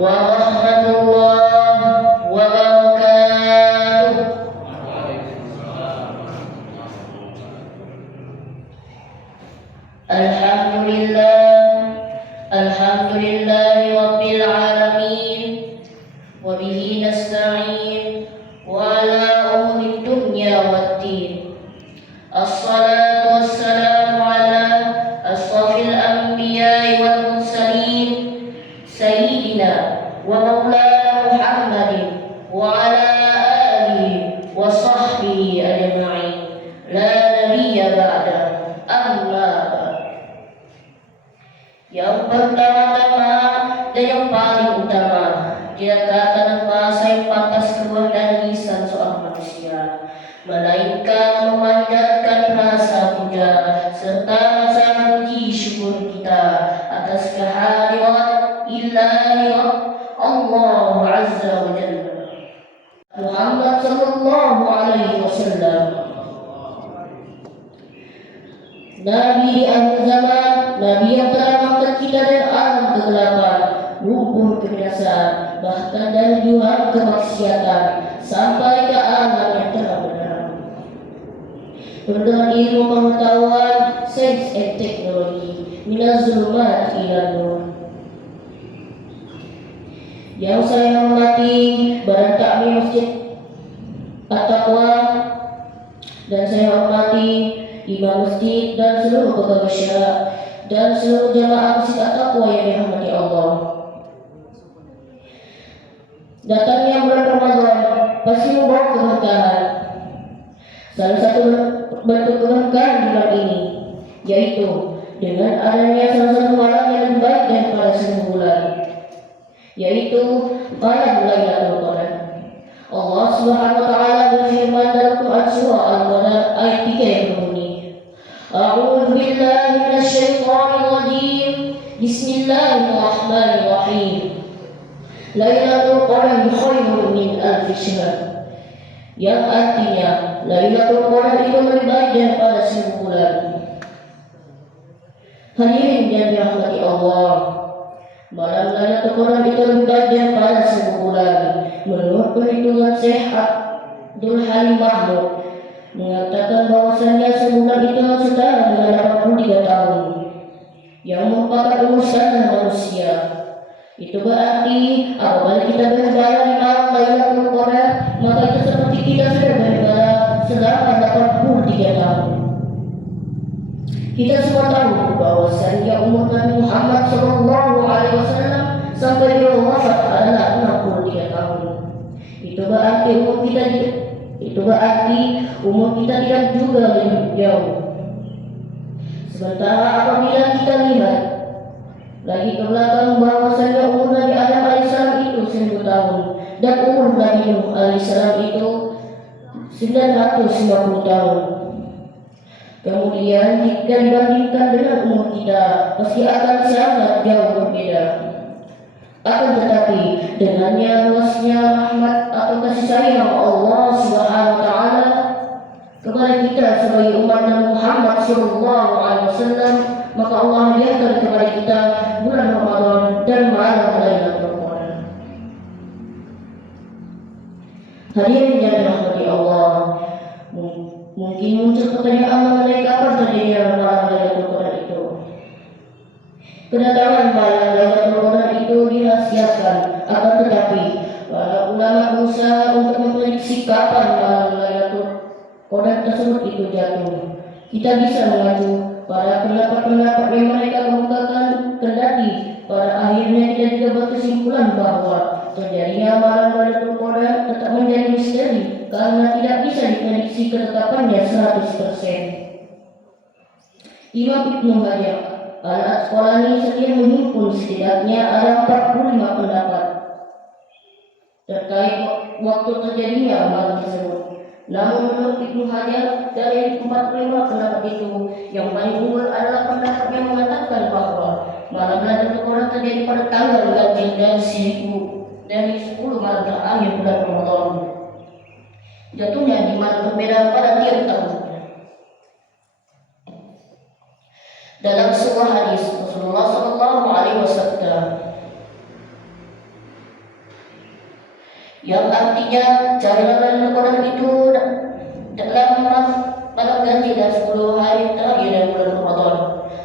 ورحمة الله وبركاته. الحمد لله رب العالمين، وبه نستعين وعلى أمور الدنيا والدين. الصلاة والسلام على أشرف الأنبياء والمرسلين سيدنا ومولانا محمد وعلى آله وصحبه أجمعين، لا نبي بعده. أما بعد. Yang pertama-tama dan yang paling utama, dikatakan bahasa yang pantas keluar dari lisan seorang manusia, melainkan memanjatkan rasa puja serta rasa puji syukur kita atas kehadiran Ilahi Allah Azza wa Jalla Muhammad sallallahu alaihi wasallam, Nabi di akhir zaman, Nabi yang telah mengangkat kita dari alam kegelapan, lumpur kebinasaan, bahkan dari jurang kemaksiatan sampai ke alam yang terang. Dengan ilmu pengetahuan, sains dan teknologi, minaz zulumat ila nur. Yang saya hormati Badan Takmir Masjid At-Taqwa, dan saya hormati imam masjid dan seluruh pegawai syariah dan seluruh jamaah Masjid At-Taqwa yang dirahmati Allah. Datangnya bulan Ramadan pasti membawa keberkahan. Salah satu bentuk keberkahan di bulan ini yaitu dengan adanya salah satu malam yang lebih baik daripada 1000 bulan, yaitu malam Lailatul Qadar. Allah Subhanahu wa taala berfirman dalam Quran surah Al-Qadar ayat 3 yang berbunyi, A'udzu billahi minasyaitonir rajim. Bismillahirrahmanirrahim. Lailatul Qadar khairun min alfi syahr. Yang artinya Lailatul Qadar itu lebih baik daripada 1000 bulan. Hadirin yang dirahmati Allah, malam Lailatul Qadar itu lebih baik daripada 1000 bulan. Menurut perhitungan sehat Abdul Halim Mahmud mengatakan bahwasanya sebulan itu setara dengan 83 tahun, yang merupakan umur standar manusia. Itu berarti apabila kita beribadah di malam Lailatul Qadar, maka itu seperti kita sudah beribadah selama 83 tahun. Kita semua tahu bahwasanya umur Nabi Muhammad SAW sampai beliau wafat adalah 63 tahun. Itu berarti umur kita tidak juga lebih jauh. Sementara apabila kita lihat lagi ke belakang bahwasanya umur Nabi Adam alaihissalam itu 1000 tahun dan umur Nabi Nuh alaihissalam itu 950 tahun. Kemudian jika dibandingkan dengan umur kita, pasti akan sangat jauh berbeda. Akan tetapi dengannya luasnya rahmat atau kasih sayang Allah Subhanahu wa taala kepada kita sebagai umat Nabi Muhammad sallallahu alaihi wasallam, maka Allah hadiahkan kepada kita bulan Ramadan dan malam Lailatul Qadar. Hadirin yang dirahmati Allah, mungkin muncul pertanyaan mengenai kapan terjadinya malam Lailatul Qadar itu. Kedatangan malam Lailatul Qadar itu dirahasiakan, akan tetapi para ulama berusaha untuk memprediksi kapan malam Lailatul Qadar tersebut itu jatuh. Kita bisa mengacu pada pendapat-pendapat yang mereka kemukakan, kendati pada akhirnya kita juga berkesimpulan bahwa terjadinya malam Lailatul Qadar tetap menjadi misteri karena tidak bisa diprediksi ketetapannya 100%. Imam Ibnu Hajar Al-Asqalani setia menghimpun setidaknya ada 45 pendapat terkait waktu terjadinya malam tersebut. Namun menurut Ibnu Hajar, dari 45 pendapat itu, yang paling unggul adalah pendapat yang mengatakan bahwa malam Lailatul Qadar terjadi pada tanggal ganjil dari 10 malam terakhir bulan Ramadan. Jatuhnya di malam berbeda pada tiap tahun. Dalam sebuah hadis Rasulullah sallallahu alaihi wasallam yang artinya carilah Quran itu dalam malam ganjil dan 10 hari terakhir dari bulan Ramadan.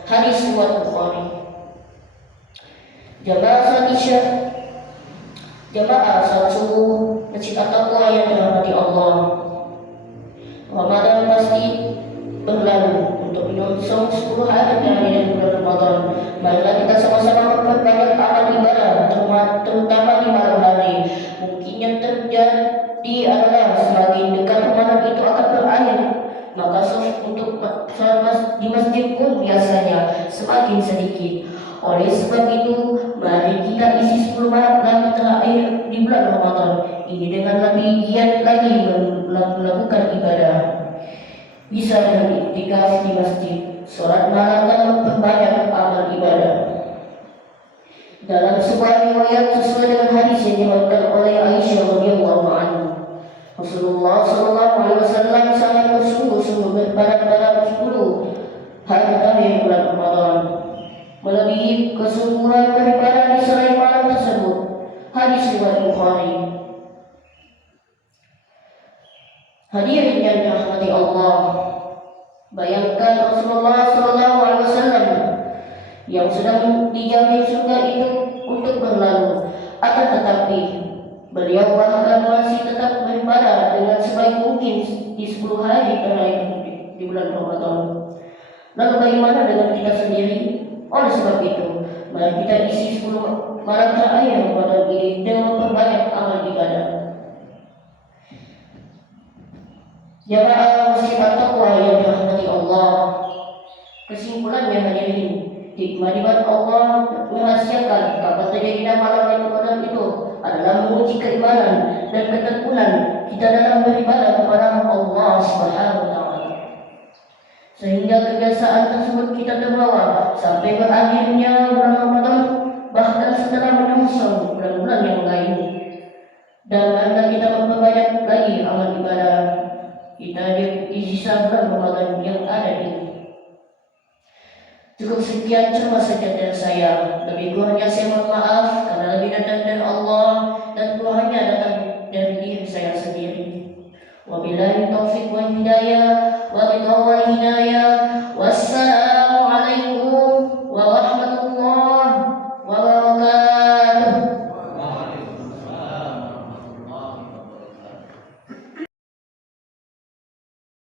Hadis riwayat Bukhari. Jamaah salat subuh Masjid At-Taqwa yang dirahmati Allah. Ramadan pasti berlalu. Untuk menyongsong 10 hari terakhir dari bulan Ramadan, marilah kita sama-sama memperbanyak amal ibadah, terutama di malam hari. Mungkin yang terjadi adalah semakin dekat Ramadan itu akan berakhir, maka untuk salat di masjid pun biasanya semakin sedikit. Oleh sebab itu, mari kita isi 10 malam terakhir di bulan Ramadan ini dengan lebih giat lagi melakukan ibadah. Bisa dengan iktikaf di masjid, sholat malam dan memperbanyak amal ibadah. Dalam sebuah riwayat sesuai dengan hadis yang diriwayatkan oleh Aisyah radhiyallahu anha, Rasulullah sallallahu alaihi wasallam sangat bersungguh-sungguh beribadah dalam 10 hari terakhir bulan Ramadan, melebihi kesungguhan beribadah di selain malam tersebut. Hadis riwayat Bukhari. Hadirin yang dirahmati Allah, bayangkan Rasulullah SAW yang sedang dijamin surga itu untuk berlalu, akan tetapi beliau bahkan masih tetap beribadah dengan sebaik mungkin di 10 hari terakhir di bulan Ramadan. Lalu bagaimana dengan kita sendiri? Oleh sebab itu, mari kita isi 10 malam terakhir Ramadan ini dengan memperbanyak amal ibadah. Jamaah Masjid At-Taqwa yang dirahmati Allah, kesimpulannya hadirin, hikmah Allah merahasiakan kapan terjadinya malam Ramadan itu adalah menguji keimanan dan ketekunan kita dalam beribadah kepada Allah Subhanahu wa taala, sehingga kebiasaan tersebut kita terbawa sampai berakhirnya bulan Ramadan, bahkan setelah menyongsong bulan-bulan yang lain. Dan marilah kita memperbanyak lagi amal ibadah kita di sisa bulan Ramadan yang ada ini. Cukup sekian cuma saja dari saya. Lebih kurangnya saya mohon maaf karena lebih datang dari Allah dan kurangnya datang dari diri saya sendiri. Wabillahi taufiq wal hidayah, wa ridha wal hidayah.